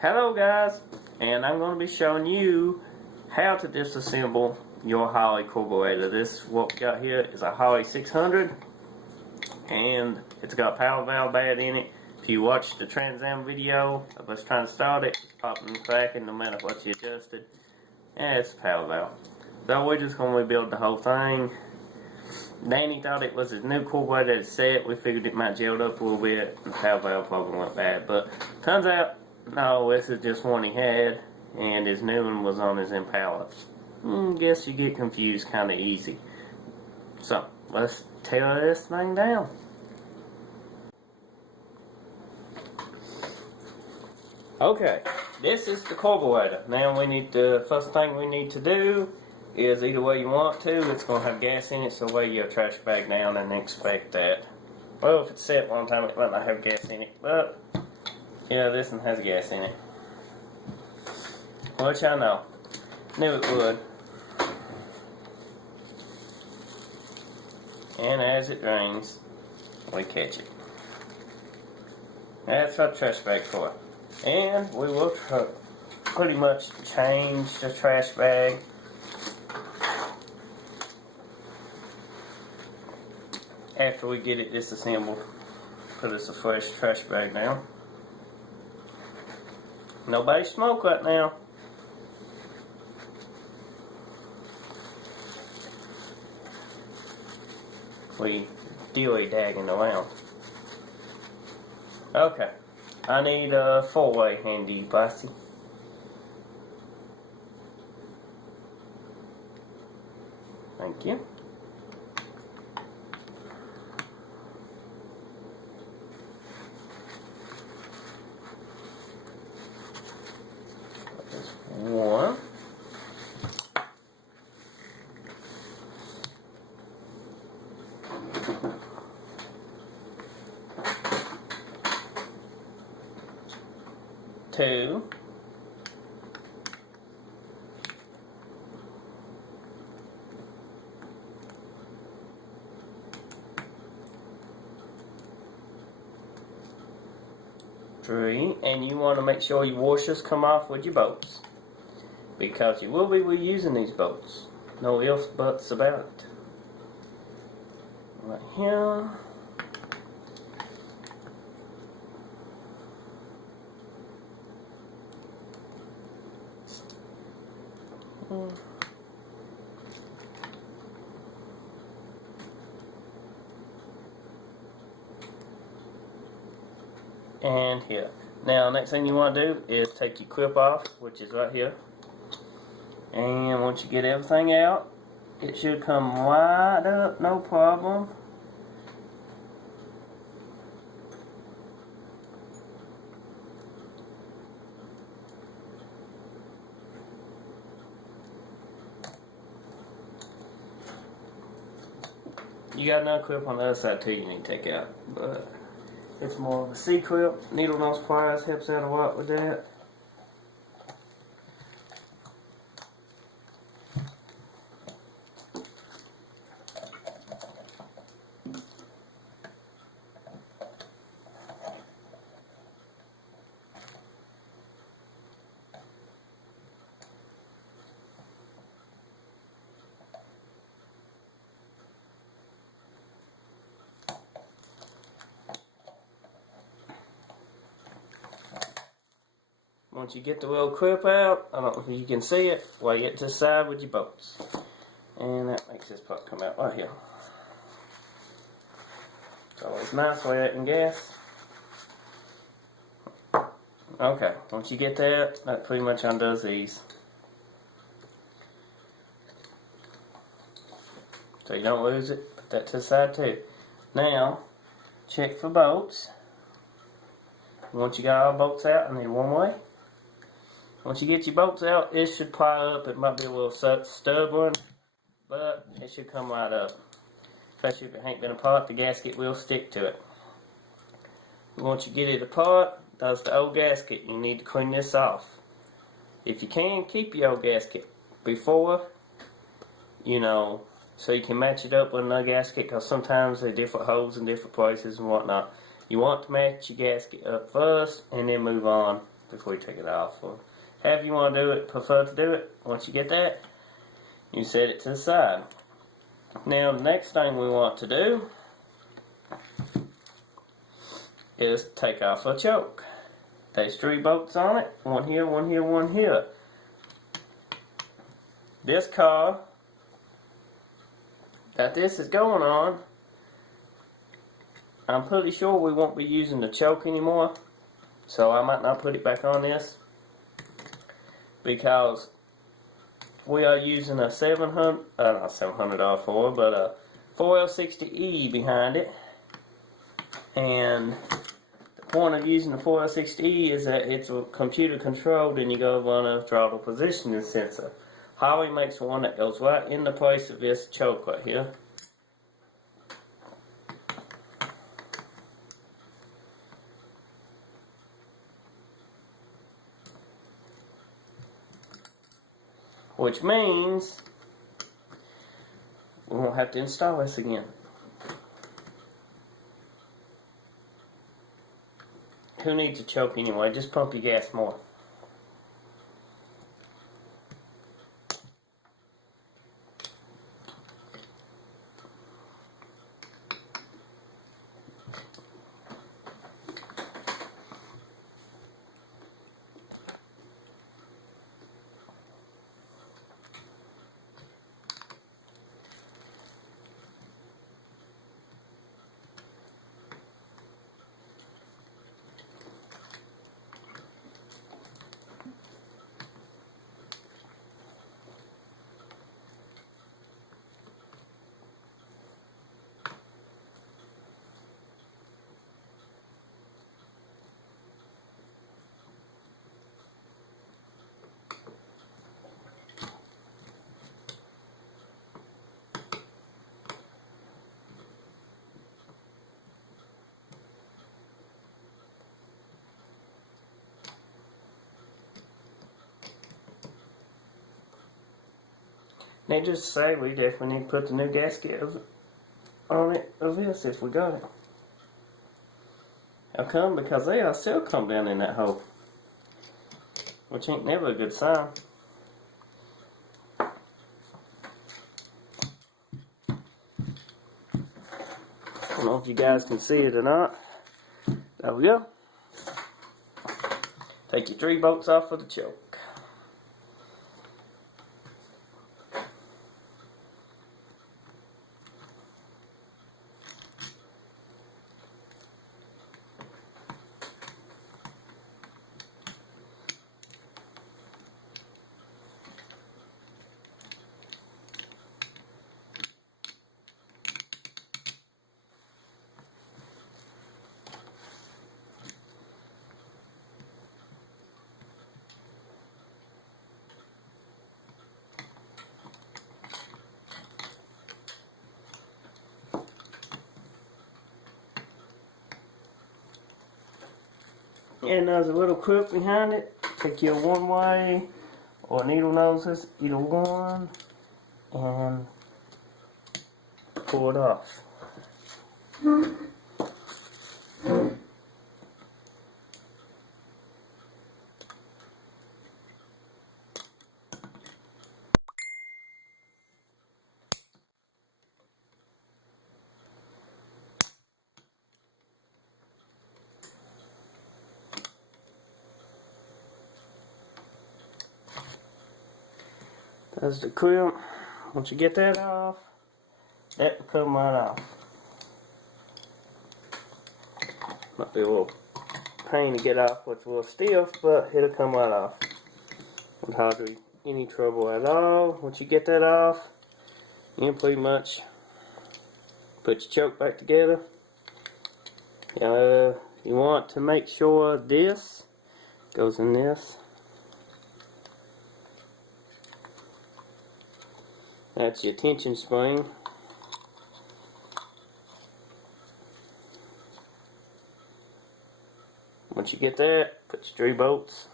Hello guys, and I'm going to be showing you how to disassemble your Holley Carburetor. This what we got here is a Holley 600, and it's got a power valve bad in it. If you watched the Trans Am video of us trying to start it, it's popping and cracking no matter what you adjusted, and it's a power valve. So we're just going to rebuild the whole thing. Danny thought it was a new carburetor that set. We figured it might gel up a little bit, and the power valve probably went bad, but turns out no, this is just one he had, and his new one was on his Impala. Guess you get confused kind of easy. So, let's tear this thing down. Okay, this is the carburetor. Now we need the first thing we need to do is either way you want to. It's going to have gas in it, so lay your trash bag down and expect that. Well, if it's set one time, it might not have gas in it, but yeah, this one has gas in it. Which I know. Knew it would. And as it drains, we catch it. That's our trash bag for. And we will pretty much change the trash bag after we get it disassembled. Put us a fresh trash bag down. Nobody smoke right now. We dilly-dagging around. Okay. I need a 4-way handy, bossy. Thank you. One. Two. Three. And you want to make sure your washers come off with your bolts, because you will be reusing these bolts. No ifs, buts about it. Right here. And here. Now, next thing you want to do is take your clip off, which is right here. And once you get everything out, it should come right up, no problem. You got another clip on the other side too you need to take out, but it's more of a C-clip. Needle nose pliers helps out a lot with that. Once you get the little clip out, I don't know if you can see it, lay it to the side with your bolts. And that makes this part come out right here. It's always nice way that in gas. Okay, once you get that, that pretty much undoes these. So you don't lose it, put that to the side too. Now, check for bolts. Once you got all bolts out, I need one way. Once you get your bolts out, it should ply up. It might be a little stubborn, but it should come right up. Especially if it ain't been apart, the gasket will stick to it. Once you get it apart, that's the old gasket. You need to clean this off. If you can, keep your old gasket before, you know, so you can match it up with another gasket, because sometimes there are different holes in different places and whatnot. You want to match your gasket up first and then move on before you take it off, or however you want to do it, prefer to do it. Once you get that, you set it to the side. Now the next thing we want to do is take off a choke. There's 3 bolts on it, one here, one here, one here. This car that this is going on, I'm pretty sure we won't be using the choke anymore, so I might not put it back on this, because we are using a not $700 Ford, but a 4L60E behind it. And the point of using the 4L60E is that it's computer controlled, and you go run a throttle positioning sensor. Holley makes one that goes right in the place of this choke right here. Which means we won't have to install this again. Who needs a choke anyway? Just pump your gas more. Needless to say, we definitely need to put the new gasket on it of this if we got it. How come? Because they are still come down in that hole, which ain't never a good sign. I don't know if you guys can see it or not. There we go. Take your 3 bolts off of the choke. And there's a little clip behind it. Take your one-way or needle noses, either one, and pull it off. That's the clip. Once you get that off, that will come right off. Might be a little pain to get off, which will stiff, but it'll come right off. Won't hardly any trouble at all. Once you get that off, you can pretty much put your choke back together. You want to make sure this goes in this. That's your tension spring. Once you get that, put your 3 bolts,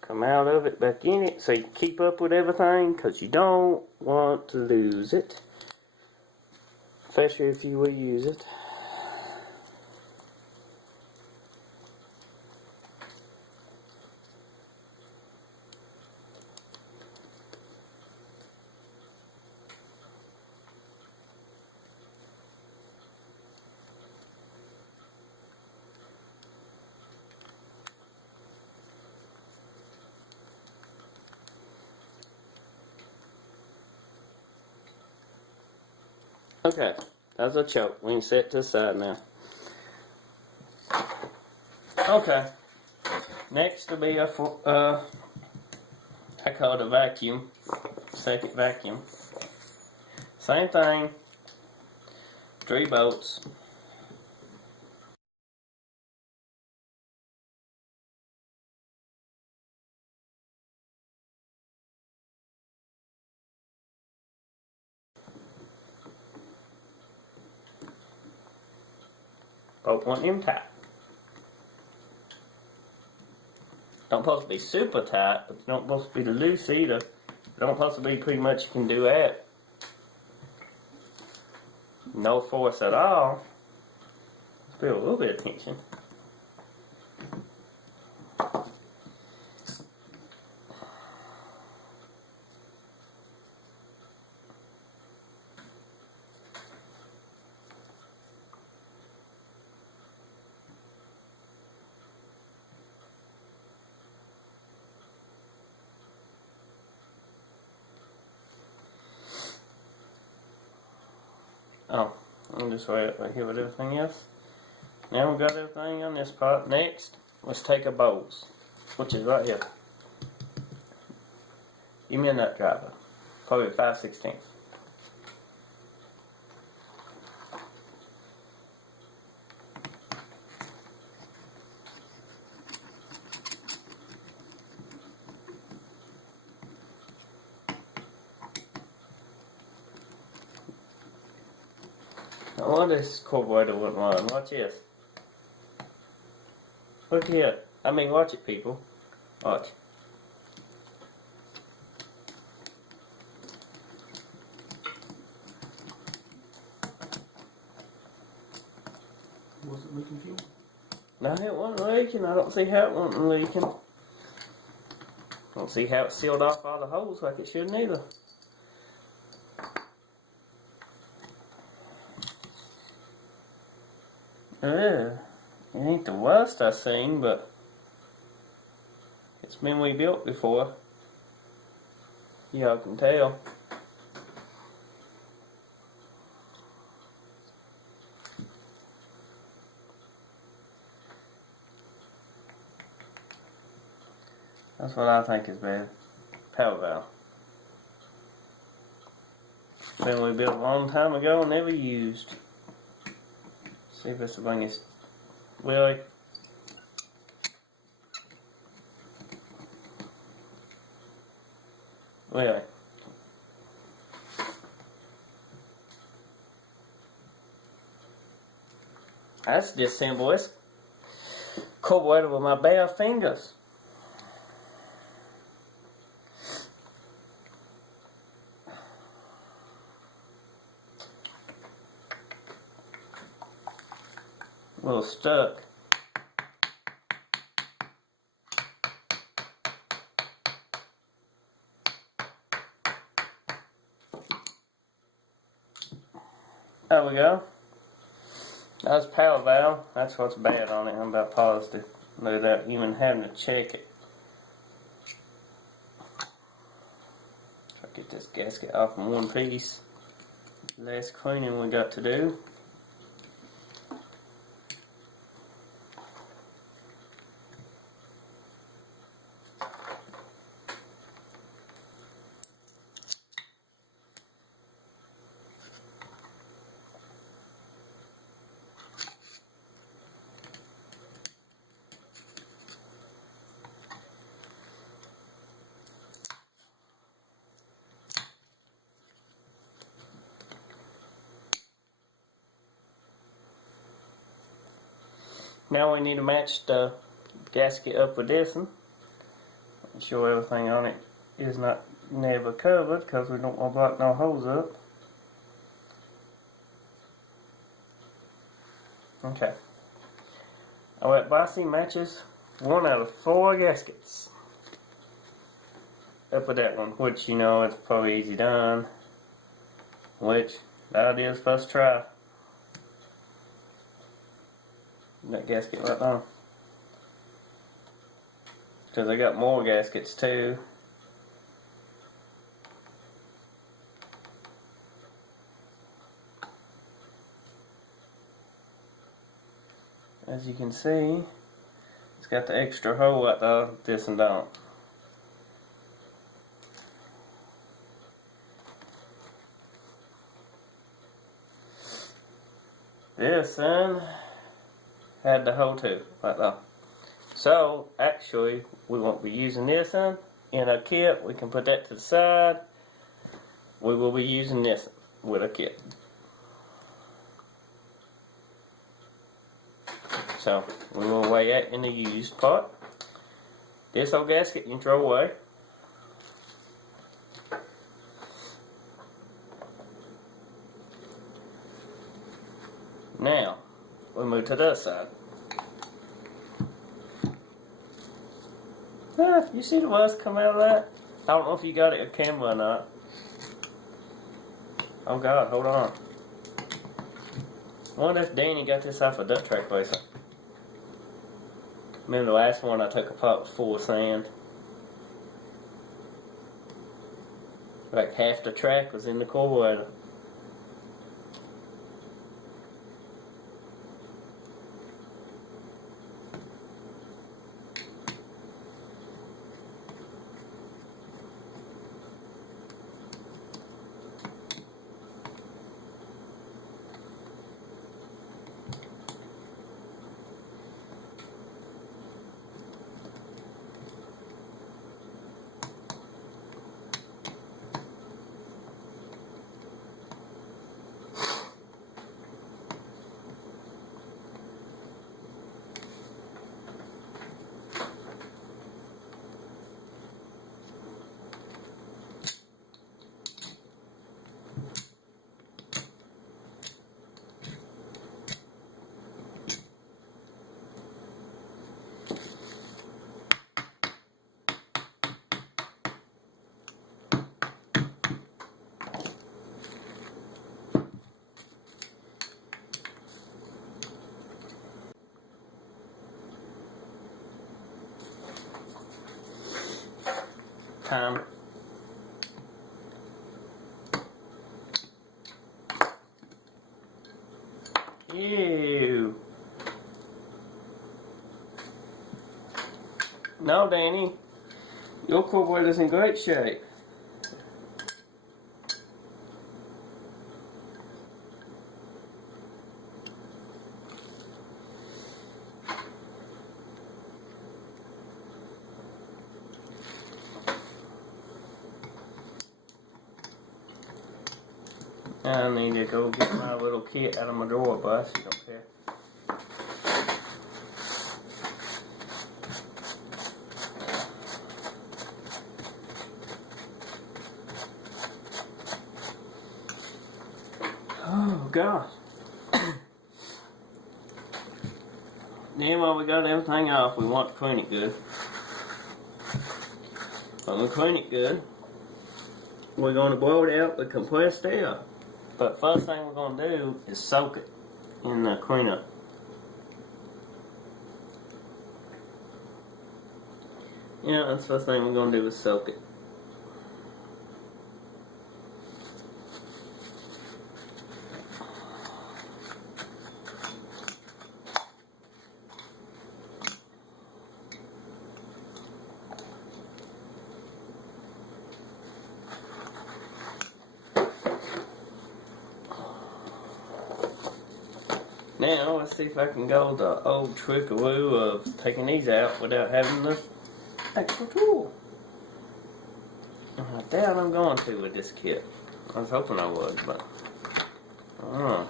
come out of it, back in it, so you can keep up with everything, because you don't want to lose it, especially if you will use it. Okay, that's a choke. We can set to the side now. Okay, next will be a I call it a vacuum, second vacuum. Same thing, 3 bolts. Both want them tight. Don't supposed to be super tight, but don't supposed to be loose either. Don't supposed to be pretty much you can do that. No force at all. Just feel a little bit of tension. Oh, I'm just right here with everything else. Now we've got everything on this part. Next, let's take a bowls, which is right here. Give me a nut driver, probably a 5/16. I want this carburetor wouldn't run. Watch this. Look here. I mean, watch it, people. Watch. Was it leaking fuel? No, it wasn't leaking. I don't see how it wasn't leaking. Don't see how it sealed off all the holes like it should neither. It ain't the worst I've seen, but it's been rebuilt before. Y'all can tell. That's what I think is bad. Power valve. Been rebuilt a long time ago and never used. See if this will bring us. Really? Really? That's Disassemble. It's carburetor with my bare fingers. A little stuck. There we go. That's power valve. That's what's bad on it. I'm about positive without even having to check it. Try to get this gasket off in one piece. Less cleaning we got to do. Now we need to match the gasket up with this one. Make sure everything on it is not never covered because we don't want to block no holes up. Okay. Alright, Bossy matches 1 out of 4 gaskets. Up with that one, which you know it's probably easy done. Which that is first try. That gasket right now. Because I got more gaskets too. as you can see, it's got the extra hole at this and don't. This then had the hole too, like that. So actually, we won't be using this one in a kit. We can put that to the side. We will be using this with a kit. So we will weigh that in the used part. This old gasket you can throw away. Now we move to the other side. You see the rust come out of that? I don't know if you got it on camera or not. Oh God, hold on. I wonder if Danny got this off a duck track place. Remember the last one I took apart was full of sand. Like half the track was in the carburetor. Time. Ew. No, Danny. Your carburetor's in great shape. I need to go get my little kit out of my drawer, but I don't care. Oh gosh. Then while we got everything off, we want to clean it good. When we clean it good, we're going to blow it out with compressed air. But first thing we're going to do is soak it in the cleaner. Yeah, that's the first thing we're going to do is soak it. Now, let's see if I can go the old trickaroo of taking these out without having this extra tool. I doubt I'm going to with this kit. I was hoping I would, but I don't know.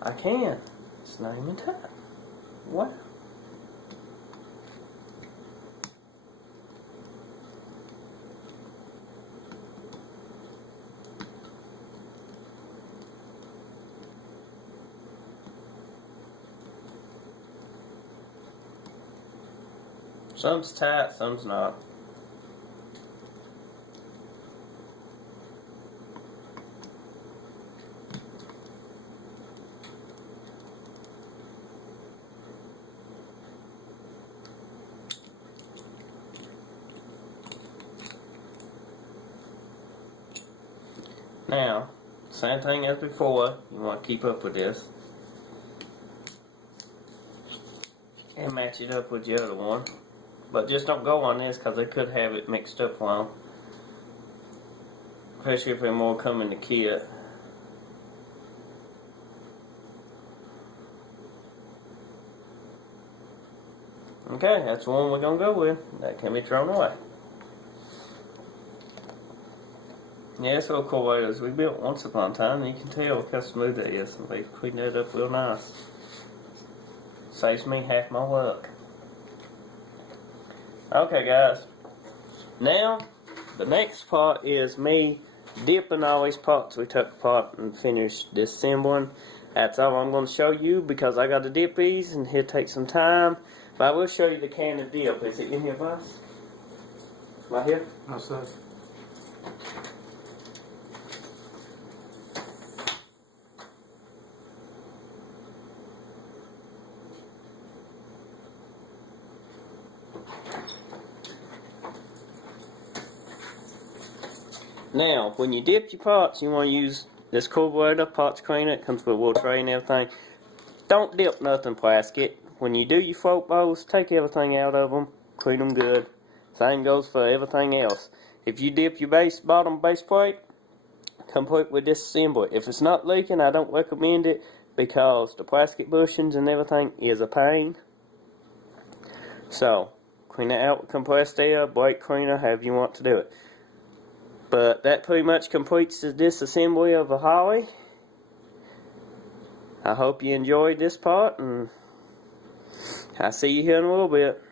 I can. It's not even tight. Wow. Some's tight, some's not. Now, Same thing as before. You want to keep up with this. And match it up with the other one. But just don't go on this because they could have it mixed up wrong. Especially if they more come in the kit. Okay, that's the one we're going to go with. That can be thrown away. Yeah, this little carburetors we built once upon a time. You can tell look how smooth it is. And they cleaned that up real nice. Saves me half my work. Okay, guys. Now, the next part is me dipping all these parts we took apart and finished disassembling. That's all I'm going to show you because I got to dip these and it'll take some time. But I will show you the can of dip. Is it in here, boss? Right here? Outside. Now, when you dip your pots, you want to use this carburetor, pots cleaner. It comes with a little tray and everything. Don't dip nothing plastic. When you do your float bowls, take everything out of them, clean them good. Same goes for everything else. If you dip your bottom base plate, complete with Disassemble. If it's not leaking, I don't recommend it because the plastic bushings and everything is a pain. So, clean it out with compressed air, brake cleaner, however you want to do it. But that pretty much completes the disassembly of a Holley. I hope you enjoyed this part, and I'll see you here in a little bit.